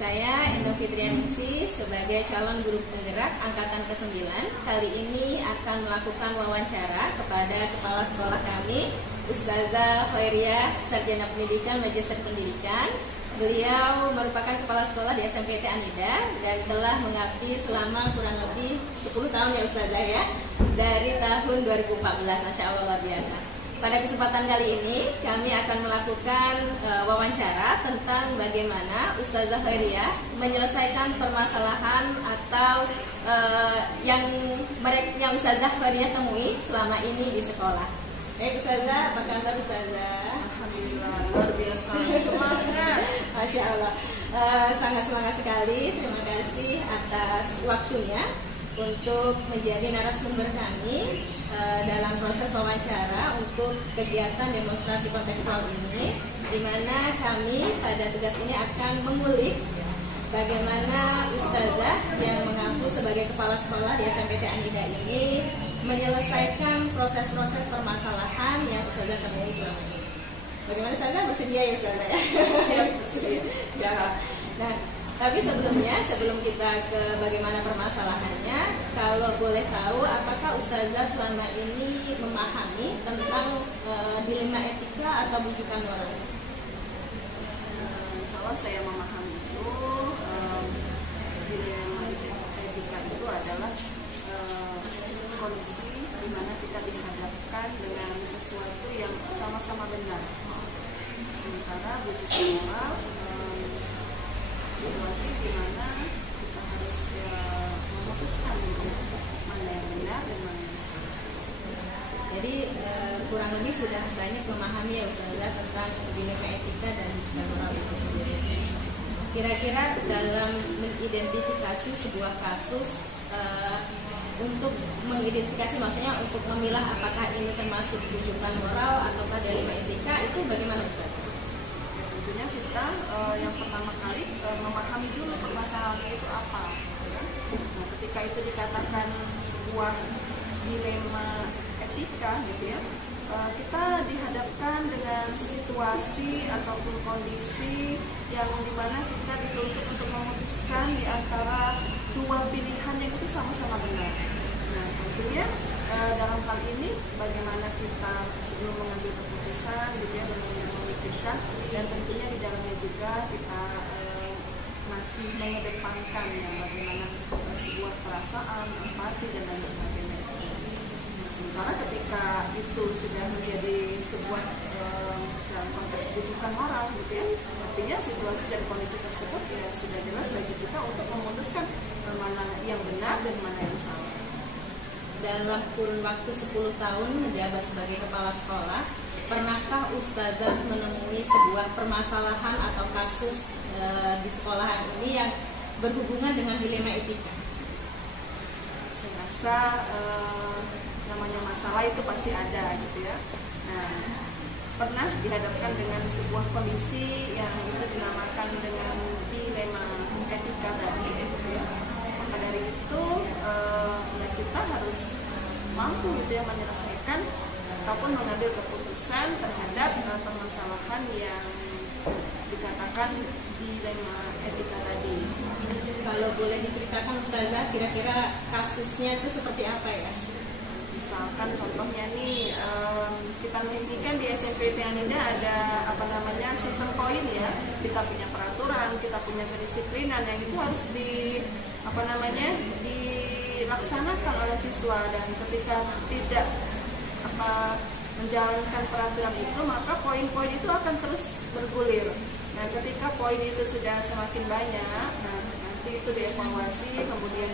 Saya Endo Fitrianingsih sebagai calon guru penggerak angkatan ke-9 kali ini akan melakukan wawancara kepada kepala sekolah kami, Ustazah Khairia, Sarjana Pendidikan, Magister Pendidikan. Beliau merupakan kepala sekolah di SMPT Anida dan telah mengabdi selama kurang lebih 10 tahun ya Ustazah ya, dari tahun 2014, Masya Allah luar biasa. Pada kesempatan kali ini kami akan melakukan wawancara tentang bagaimana Ustazah Khairia menyelesaikan permasalahan atau yang Ustazah Khairia temui selama ini di sekolah. Baik Ustazah, apa kabar Ustazah? Alhamdulillah, luar biasa, semangat. Masya Allah, sangat semangat sekali. Terima kasih atas waktunya untuk menjadi narasumber kami dalam proses wawancara untuk kegiatan demonstrasi kontekstual ini, di mana kami pada tugas ini akan mengulik bagaimana Ustazah yang mengaku sebagai kepala sekolah di SMPT Anida ini menyelesaikan proses-proses permasalahan yang Ustazah temui selama ini. Bagaimana Ustazah? Bersedia ya Ustazah ya? Siap, bersedia. Ya. Nah, tapi sebelumnya, sebelum kita ke bagaimana permasalahannya, kalau boleh tahu, apakah Ustazah selama ini memahami tentang dilema etika atau bujukan moral? Insya Allah saya memahami itu. Dilema etika itu adalah kondisi di mana kita dihadapkan dengan sesuatu yang sama-sama benar. Sementara bujukan moral situasi di mana kita harus memutuskan mana yang benar dan mana yang salah. Jadi kurang lebih sudah banyak memahami ya Ustazah tentang dilema etika dan bujukan moral itu sendiri. Kira-kira dalam mengidentifikasi sebuah kasus, untuk mengidentifikasi maksudnya untuk memilah apakah ini termasuk bujukan moral ataukah dilema etika, itu bagaimana Ustazah? Tentunya kita yang pertama kali memahami dulu permasalahan itu apa. Ya? Nah, ketika itu dikatakan sebuah dilema etika, gitu ya, kita dihadapkan dengan situasi ataupun kondisi yang dimana kita dituntut untuk memutuskan di antara dua pilihan yang itu sama-sama benar. Nah, tentunya dalam hal ini bagaimana kita sebelum mengambil keputusan, gitu ya, memikirkan, dan tentunya di dalamnya juga kita masih mengedepankan ya, bagaimana sebuah perasaan, empati dan lain sebagainya. Sementara ketika itu sudah menjadi sebuah dalam konteks bujukan moral, gitu ya, artinya situasi dan kondisi tersebut ya sudah jelas bagi kita untuk memutuskan mana yang benar dan mana yang salah. Dalam kurun waktu 10 tahun menjabat sebagai kepala sekolah, pernahkah Ustazah menemui sebuah permasalahan atau kasus di sekolahan ini yang berhubungan dengan dilema etika? Saya rasa namanya masalah itu pasti ada, gitu ya. Nah, pernah dihadapkan dengan sebuah kondisi yang itu dinamakan dengan dilema etika tadi, gitu ya. Maka dari itu ya kita harus mampu gitu ya menyelesaikan ataupun mengambil keputusan terhadap permasalahan yang dikatakan dilema etika tadi. Kalau boleh diceritakan Ustazah, kira-kira kasusnya itu seperti apa ya? Misalkan contohnya nih, kita menginginkan di SMPT Anida ada sistem poin ya. Kita punya peraturan, kita punya kedisiplinan yang itu harus dilaksanakan oleh siswa, dan ketika tidak menjalankan peraturan itu maka poin-poin itu akan terus bergulir. Nah, ketika poin itu sudah semakin banyak, nah nanti itu dievaluasi, kemudian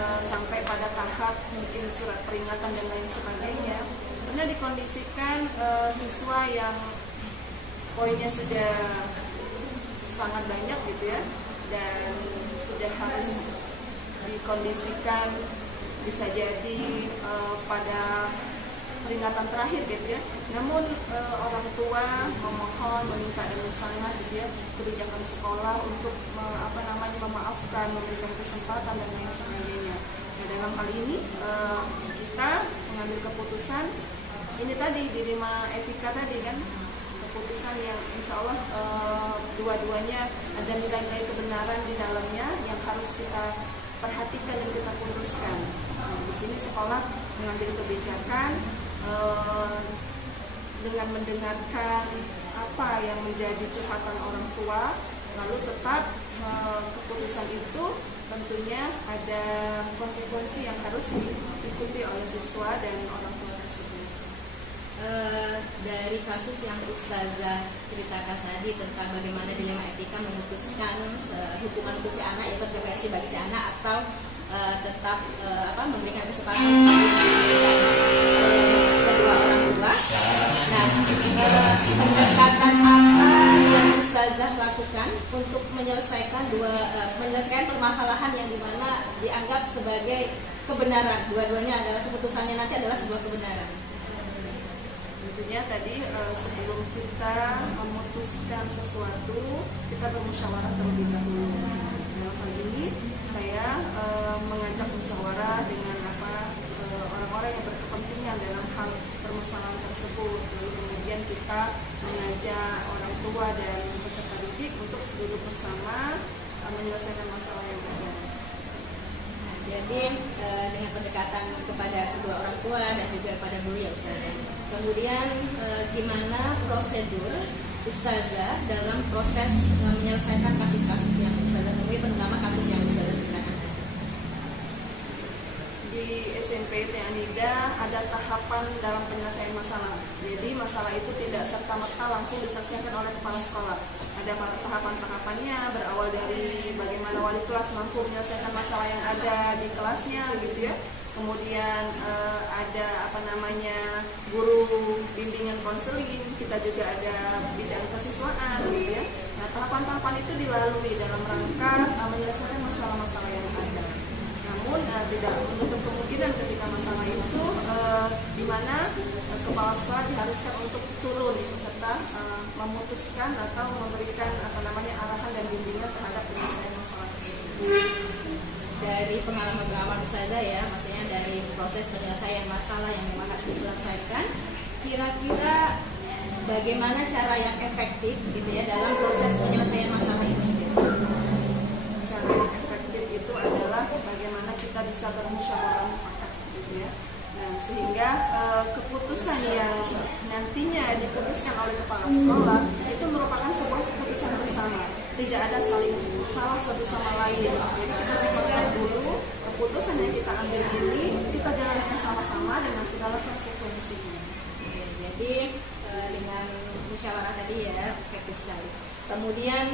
sampai pada tahap mungkin surat peringatan dan lain sebagainya. Karena dikondisikan siswa yang poinnya sudah sangat banyak gitu ya, dan sudah harus dikondisikan bisa jadi pada peringatan terakhir gitu ya. Namun orang tua memohon, meminta dengan sangat gitu ya kebijakan sekolah untuk memaafkan, memberikan kesempatan dan lain sebagainya. Nah, dalam hal ini kita mengambil keputusan ini tadi dilema etika tadi kan. keputusan yang insya Allah dua-duanya ada nilai-nilai kebenaran di dalamnya yang harus kita perhatikan dan kita putuskan. Nah, di sini sekolah mengambil kebijakan dengan mendengarkan apa yang menjadi curhatan orang tua, lalu tetap keputusan itu tentunya ada konsekuensi yang harus diikuti oleh siswa dan orang tua tersebut. Dari kasus yang Ustazah ceritakan tadi tentang bagaimana dilema etika memutuskan hukuman untuk si anak, yaitu konsekuensi bagi si anak, atau tetap memberikan kesempatan kedua orang tua. Nah, pendekatan apa yang Ustazah lakukan untuk menyelesaikan permasalahan yang dimana dianggap sebagai kebenaran, dua-duanya adalah keputusannya nanti adalah sebuah kebenaran? Tentunya tadi sebelum kita memutuskan sesuatu, kita bermusyawarah terlebih dahulu. Dalam hal ini saya mengajak musyawarah dengan orang-orang yang berkepentingan dalam hal permasalahan tersebut. Lalu kemudian kita mengajak orang tua dan peserta didik untuk duduk bersama menyelesaikan masalah yang ada. Jadi dengan pendekatan kepada kedua orang tua dan juga kepada guru ya Ustazah. Kemudian gimana prosedur Ustazah dalam proses menyelesaikan kasus-kasus yang Ustazah temui, terutama kasus yang Ustazah ceritakan? Di SMP Anida ada tahapan dalam penyelesaian masalah. Jadi masalah itu tidak serta-merta langsung diselesaikan oleh kepala sekolah. Ada tahapan-tahapannya, berawal dari bagaimana wali kelas mampu menyelesaikan masalah yang ada di kelasnya gitu ya. Kemudian ada guru bimbingan konseling, kita juga ada bidang kesiswaan gitu ya. Nah, tahapan-tahapan itu dilalui dalam rangka menyelesaikan masalah-masalah yang ada. Namun tidak menutup kemungkinan ketika masalah itu di mana kepala sekolah diharuskan untuk turun serta memutuskan atau memberikan arahan dan bimbingan terhadap penyelesaian masalah tersebut. Dari pengalaman berawal Ustazah ya, maksudnya dari proses penyelesaian masalah yang memang harus diselesaikan, kira-kira bagaimana cara yang efektif gitu ya dalam proses penyelesaian masalah itu sendiri? Cara yang efektif itu adalah bagaimana kita bisa bermusyawarah mufakat gitu ya. Nah, sehingga keputusan yang nantinya diputuskan oleh kepala sekolah itu merupakan sebuah keputusan bersama, tidak ada saling salah satu sama lain. Jadi kita sepakat dulu keputusan yang kita ambil ini kita jalankan sama-sama dengan segala konsekuensinya. Jadi dengan musyawarah tadi ya efektif sekali. Kemudian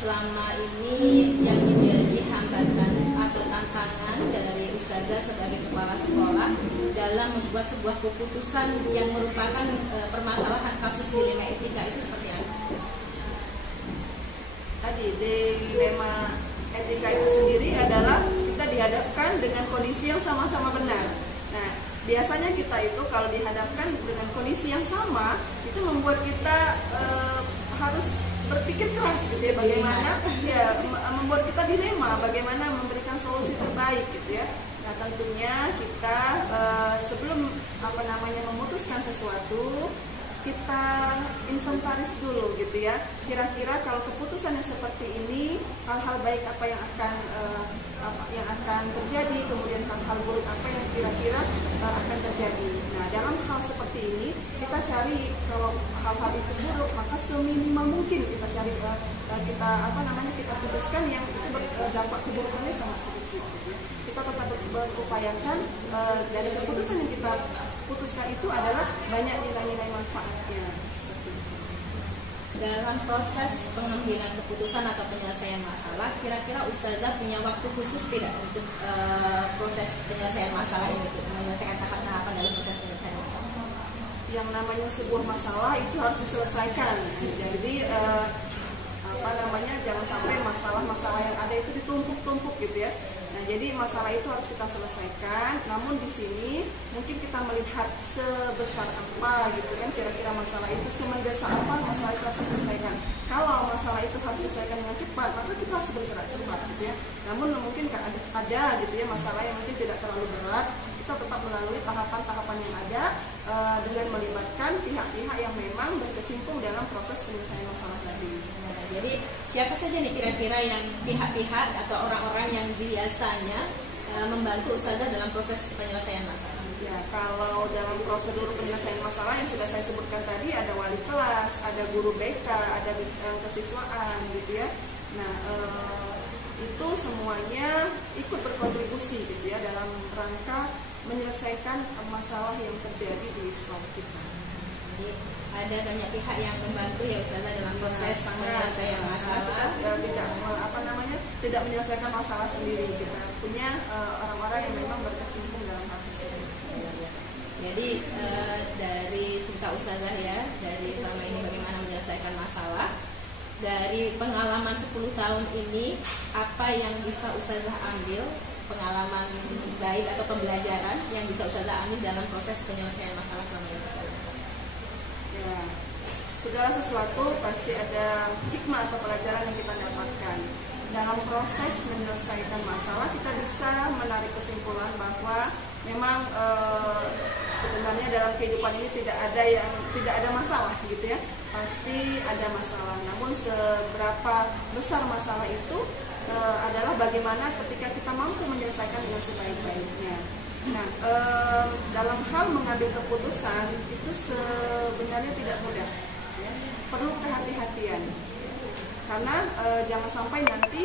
selama ini yang menjadi hambatan atau tantangan dari Ustazah sebagai kepala sekolah dalam membuat sebuah keputusan yang merupakan permasalahan kasus dilema etika itu seperti apa? Tadi dilema etika itu sendiri adalah kita dihadapkan dengan kondisi yang sama-sama benar. Nah, biasanya kita itu kalau dihadapkan dengan kondisi yang sama itu membuat kita harus berpikir keras gitu ya, bagaimana ya membuat kita dilema bagaimana memberikan solusi terbaik gitu ya. Nah, tentunya kita sebelum memutuskan sesuatu kita inventaris dulu gitu ya, kira-kira kalau keputusan yang seperti ini hal-hal baik apa yang akan terjadi, kemudian hal-hal buruk apa yang kira-kira akan terjadi. Nah, dalam hal seperti ini kita cari kalau hal-hal itu buruk maka seminimal mungkin kita cari kita putuskan yang itu berdampak keburukannya sangat sedikit gitu ya. Kita tetap berupayakan dari keputusan yang kita putuskan itu adalah banyak nilai-nilai manfaatnya seperti itu. Dalam proses pengambilan keputusan atau penyelesaian masalah, kira-kira Ustazah punya waktu khusus tidak untuk proses penyelesaian masalah ini, menyelesaikan tahap-tahapan dalam proses penyelesaian masalah? Yang namanya sebuah masalah itu harus diselesaikan. Jadi jangan sampai masalah-masalah yang ada itu ditumpuk-tumpuk gitu ya. Nah, jadi masalah itu harus kita selesaikan. Namun di sini mungkin kita melihat sebesar apa gitu kan, kira-kira masalah itu semendesak apa masalah itu harus diselesaikan. Kalau masalah itu harus diselesaikan dengan cepat, maka kita harus bergerak cepat gitu ya. Namun mungkin ada gitu ya masalah yang mungkin tidak terlalu berat, kita tetap melalui tahapan-tahapan yang ada dengan melibatkan pihak-pihak yang memang berkecimpung dalam proses penyelesaian masalah tadi. Jadi siapa saja nih kira-kira yang pihak-pihak atau orang-orang yang biasanya membantu ustazah dalam proses penyelesaian masalah? Ya, kalau dalam prosedur penyelesaian masalah yang sudah saya sebutkan tadi, ada wali kelas, ada guru BK, ada bidang kesiswaan gitu ya. Nah, itu semuanya ikut berkontribusi gitu ya dalam rangka menyelesaikan masalah yang terjadi di sekolah kita. Jadi ada banyak pihak yang membantu ya ustazah dalam proses penyelesaian masalah. Tidak menyelesaikan masalah sendiri, kita punya orang-orang yang memang berkecimpung dalam hal tersebut. Jadi dari cerita ustazah ya, dari selama ini bagaimana menyelesaikan masalah, dari pengalaman 10 tahun ini, apa yang bisa ustazah ambil, pengalaman baik atau pembelajaran yang bisa ustazah ambil dalam proses penyelesaian masalah selama ini ustazah? Ya, segala sesuatu pasti ada hikmah atau pelajaran yang kita dapatkan. Dalam proses menyelesaikan masalah kita bisa menarik kesimpulan bahwa memang sebenarnya dalam kehidupan ini tidak ada masalah gitu ya, pasti ada masalah. Namun seberapa besar masalah itu adalah bagaimana ketika kita mampu menyelesaikan dengan sebaik-baiknya. Nah, dalam hal mengambil keputusan itu sebenarnya tidak mudah ya. Perlu kehati-hatian. Karena jangan sampai nanti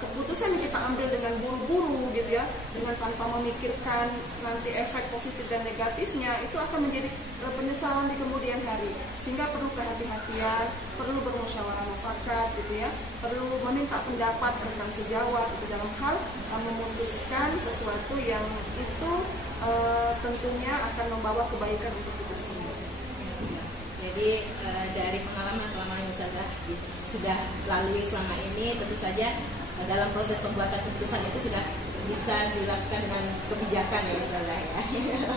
keputusan yang kita ambil dengan buru-buru gitu ya, dengan tanpa memikirkan nanti efek positif dan negatifnya, itu akan menjadi penyesalan di kemudian hari. Sehingga perlu kehati-hatian, perlu bermusyawarah mufakat gitu ya, perlu meminta pendapat rekan sejawat gitu, dalam hal memutuskan sesuatu yang itu tentunya akan membawa kebaikan untuk kita semua. Jadi dari pengalaman ustazah sudah lalui selama ini, tentu saja dalam proses pembuatan keputusan itu sudah bisa dilakukan dengan kebijakan ya ustazah ya.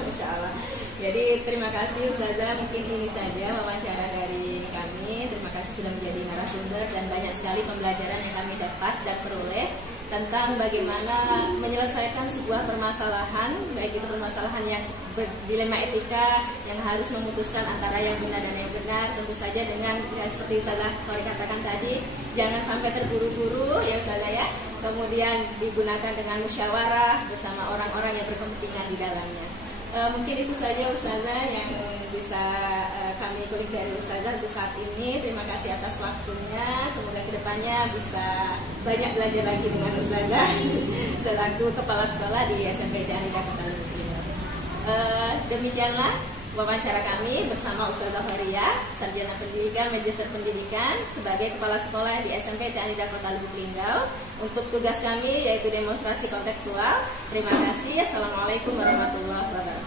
Insya Allah. Jadi terima kasih ustazah, mungkin ini saja wawancara dari kami. Terima kasih sudah menjadi narasumber dan banyak sekali pembelajaran yang kami dapat dan peroleh tentang bagaimana menyelesaikan sebuah permasalahan, baik itu permasalahan yang berdilema etika yang harus memutuskan antara yang benar dan yang benar, tentu saja dengan ya, seperti Ustazah Khori katakan tadi, jangan sampai terburu-buru ya Ustazah ya, kemudian digunakan dengan musyawarah bersama orang-orang yang berkepentingan di dalamnya. Mungkin itu saja Ustazah yang bisa kami kulik dari Ustazah untuk saat ini. Terima kasih atas waktunya. Semoga kedepannya bisa banyak belajar lagi dengan Ustazah selaku kepala sekolah di SMP Anida Kota Lubuk Linggau. Demikianlah wawancara kami bersama Ustazah Horia, Sarjana Pendidikan, Magister Pendidikan sebagai kepala sekolah di SMP Anida Kota Lubuk Linggau. Untuk tugas kami yaitu demonstrasi kontekstual. Terima kasih. Assalamualaikum warahmatullahi wabarakatuh.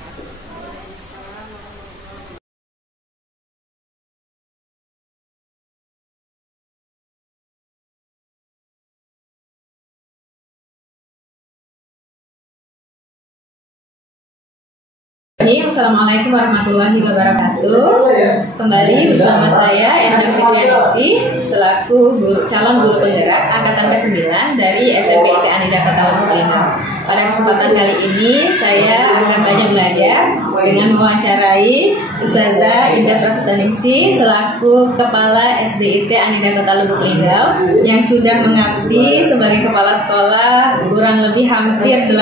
Assalamualaikum warahmatullahi wabarakatuh. Kembali bersama saya Endang Fitrianingsih selaku calon guru penggerak angkatan ke-9 dari SMP IT Anida Kota Lubuk Linggau. Pada kesempatan kali ini saya akan banyak belajar dengan mewawancarai Ustazah Indah Prasutaningsih selaku kepala SDIT Anida Kota Lubuk Linggau yang sudah mengabdi sebagai kepala sekolah kurang lebih hampir 18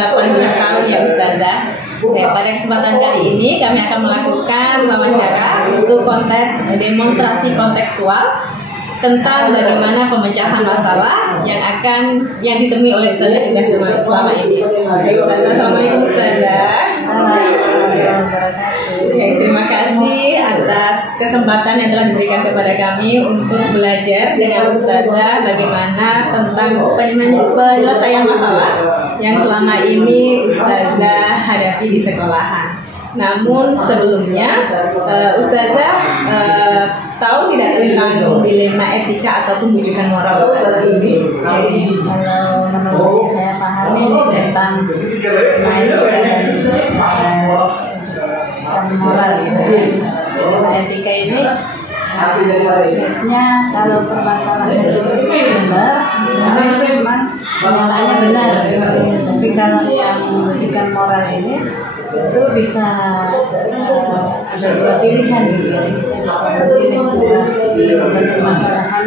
tahun ya Ustazah. Pada kesempatan kali ini kami akan melakukan wawancara untuk konteks demonstrasi kontekstual tentang bagaimana pemecahan masalah yang ditemui oleh Ustazah Indah selama ini. Ustazah, assalamualaikum Ustazah. Terima kasih atas kesempatan yang telah diberikan kepada kami untuk belajar dengan Ustazah bagaimana tentang penyelesaian masalah yang selama ini Ustazah hadapi di sekolahan. Namun sebelumnya Ustazah tahu tidak tentang dilema etika atau pembujukan moral Ustazah? Jadi kalau menurut saya pahami tentang kan moral gitu ya. Etika ini biasanya kalau permasalahan itu benar, memang kenyataannya benar. Tapi kalau yang membutuhkan moral ini itu bisa ada dua pilihan gitu ya. Kita bisa memilih antara permasalahan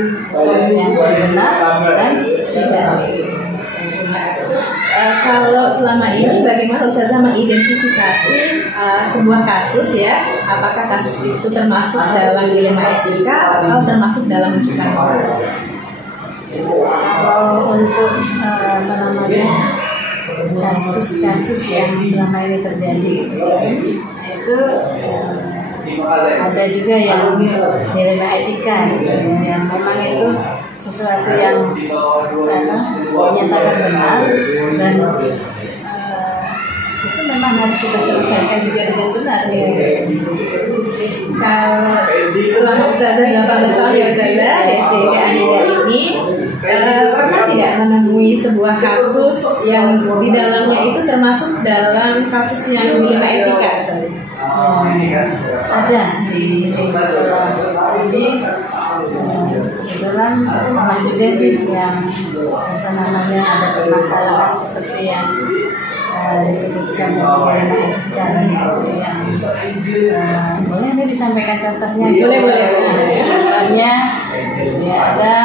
yang benar dan tidak. Kalau selama ini bagaimana Ustazah mengidentifikasi sebuah kasus ya, apakah kasus itu termasuk dalam dilema etika atau termasuk dalam rujukan moral? Kalau untuk kasus-kasus yang selama ini terjadi gitu ya, itu ada juga yang dilema etika gitu ya, yang memang itu sesuatu yang menyatakan benar dan itu memang harus kita selesaikan juga dengan benar ya. Kalau selama Ustazah 18 tahun ya Ustazah di SDIT Ahida ini pernah tidak menemui sebuah kasus yang di dalamnya itu termasuk dalam kasus yang dilema etika Ustazah? Ada di sekolah ini kebetulan pernah juga sih yang ada permasalahan seperti yang disebutkan dalam dilema etika yang boleh nih disampaikan contohnya? Boleh. Contohnya ya ada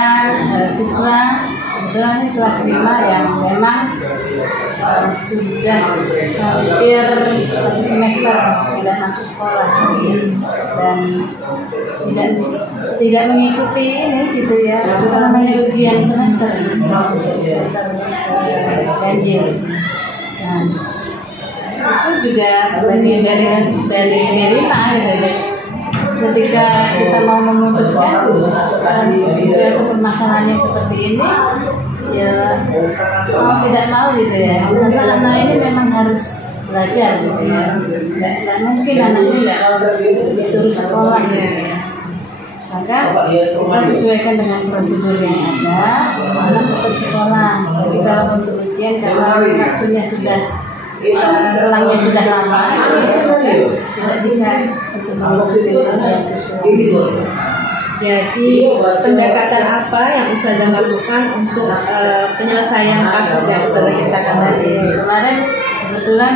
siswa kebetulan ini kelas 5 yang memang sudah hampir 1 semester tidak masuk sekolah dan tidak mengikuti ini gitu ya, namanya ujian semester ganjil. Nah, itu juga bagian dari dilema gitu. Ketika kita mau memutuskan siswa itu permasalahannya seperti ini, ya mau tidak mau gitu ya, karena anak ini memang harus belajar gitu ya, nggak mungkin anak ini nggak disuruh sekolah gitu ya. Maka kita sesuaikan dengan prosedur yang ada, anak tetap sekolah. Tapi kalau untuk ujian karena waktunya sudah relangnya sudah lama, tidak bisa untuk mengikuti ujian sesuai. Jadi pendekatan apa yang Ustazah lakukan untuk penyelesaian kasus yang Ustazah ceritakan tadi? Kemarin kebetulan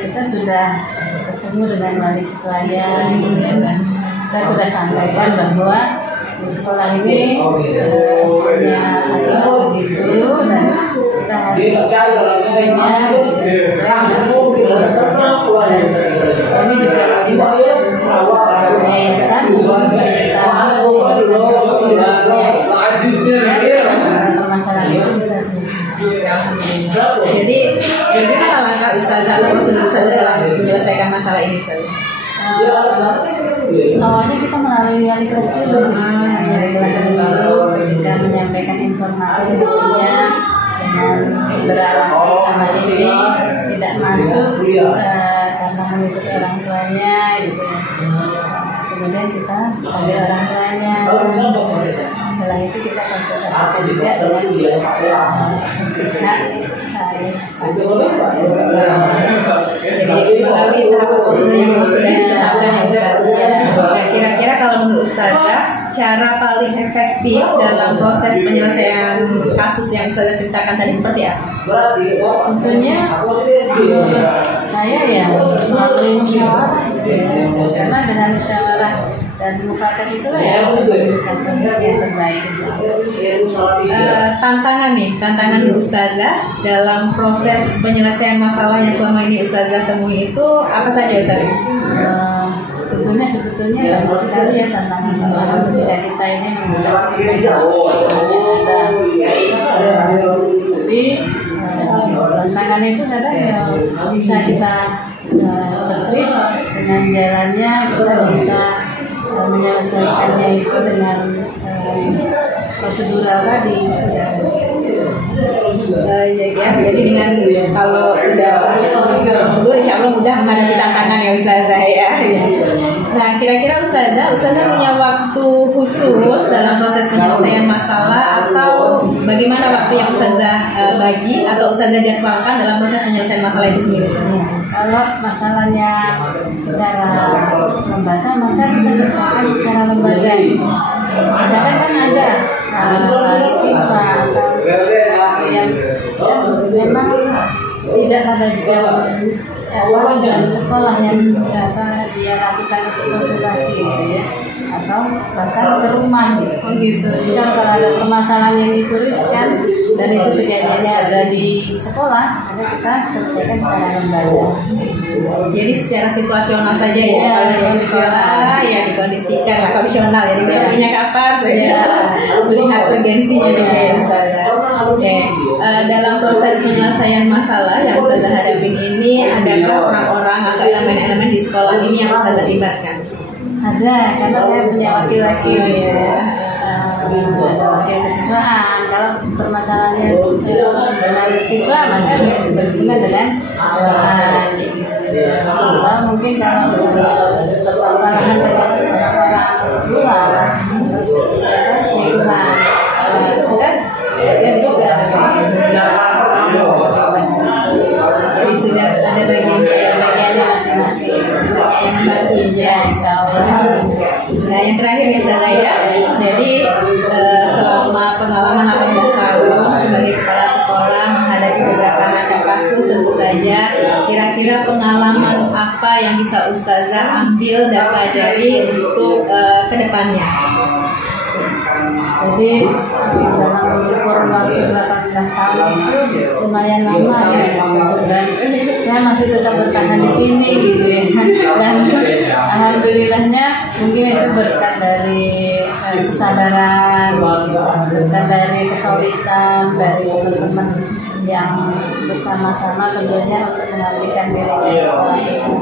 kita sudah bertemu dengan wali siswanya, dan kita sudah sampaikan bahwa di sekolah ini hanya ada begitu dan kita harus melakukannya sesuai dengan prosedur. Kami juga melibatkan yayasan kita permasalahan itu bisa selesai. Jadi bagaimana langkah Ustazah atau prosedur Ustazah dalam menyelesaikan masalah ini Ustazah? Awalnya kita melalui wali kelas dulu, wali kelas dulu ketika menyampaikan informasi sebetulnya dengan beralasan anak ini tidak masuk karena mengikuti orang tuanya gitu ya. Kemudian kita panggil orang tuanya. Setelah itu kita konsultasikan juga dengan pihak jadi melalui tahap prosedur yang sudah ditetapkan ya Ustazah. Nah, kira-kira kalau menurut Ustazah cara paling efektif dalam proses penyelesaian kasus yang Ustazah ceritakan tadi seperti apa? Tentunya menurut saya ya melalui musyawarah, karena dengan musyawarah dan mufakat itulah ya memberikan solusi yang terbaik. Tantangan Ustazah dalam proses penyelesaian masalah yang selama ini Ustazah temui itu apa saja Ustazah? Tentunya sebetulnya banyak sekali ya tantangan ketika kita ini tapi tantangan itu kadang ya bisa kita terus dengan jalannya kita bisa menyelesaikannya itu dengan prosedural tadi ya. Jadi dengan kalau sudah prosedur insya Allah mudah menghadapi tantangan ya Ustazah ya. Nah kira-kira Ustazah punya waktu khusus dalam proses penyelesaian masalah atau bagaimana waktu yang Ustazah bagi atau Ustazah jadwalkan dalam proses penyelesaian masalah itu sendiri? Kalau masalahnya secara lembaga maka kita selesaikan secara lembaga. Kadang kan ada bagi siswa atau yang memang tidak pada jam jam sekolah yang dia lakukan untuk konsultasi gitu ya, atau bahkan ke rumah gitu. Jadi kalau ada permasalahan yang dituliskan dan itu kejadiannya ada di sekolah, maka kita selesaikan secara lembaga. Jadi secara situasional saja ya, kalau dia di sekolah ya dikondisikan, nggak kondisional ya, dia punya kapal saja melihat urgensinya juga ya Ustazah. Oke, dalam proses penyelesaian masalah yang Ustazah hadapi ini, adakah orang-orang atau elemen-elemen di sekolah ini yang Ustazah libatkan? Ada, karena saya punya laki-laki ya. Ada wakil kesiswaan. Kalau permasalahannya dengan siswa, maka dia berhubungan dengan siswaan gitu. Atau mungkin kalau permasalahan dengan orang-orang luar, terus lingkungan, kan dia juga jadi sudah ada bagiannya masing-masing, banyak yang membantu ya, insya Allah. Nah yang terakhir ya Ustazah ya, jadi selama pengalaman 18 tahun sebagai kepala sekolah menghadapi beberapa macam kasus, tentu saja kira-kira pengalaman apa yang bisa Ustazah ambil dan pelajari untuk kedepannya? Jadi dalam kurun waktu 18 tahun itu lumayan lama ya, dan saya masih tetap bertahan di sini gitu ya. Dan alhamdulillahnya mungkin itu berkat dari kesabaran, berkat dari kesulitan dari teman-teman yang bersama-sama tentunya untuk mengabdikan dirinya di sekolah itu.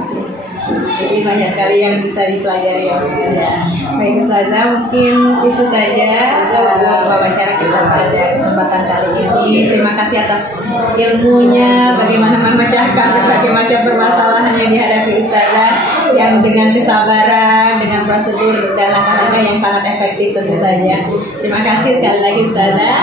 Jadi banyak sekali yang bisa dipelajari ya. Baik Ustazah, mungkin itu saja wawancara kita pada kesempatan kali ini. Terima kasih atas ilmunya, bagaimana memecahkan berbagai macam permasalahan yang dihadapi Ustazah, yang dengan kesabaran, dengan prosedur dan langkah-langkah yang sangat efektif tentu saja. Terima kasih sekali lagi Ustazah.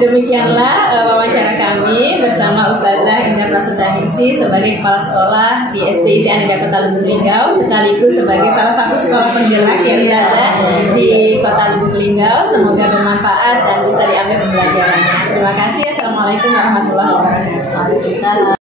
Demikianlah wawancara kami bersama Ustazah Indah Prasutanisi sebagai kepala sekolah di SDIT Anida Kota Lubuk Linggau, sekaligus sebagai salah satu sekolah penggerak yang Ustazah di Kota Lubuk Linggau. Semoga bermanfaat dan bisa diambil pembelajarannya. Terima kasih. Assalamualaikum warahmatullahi wabarakatuh. Waalaikumsalam.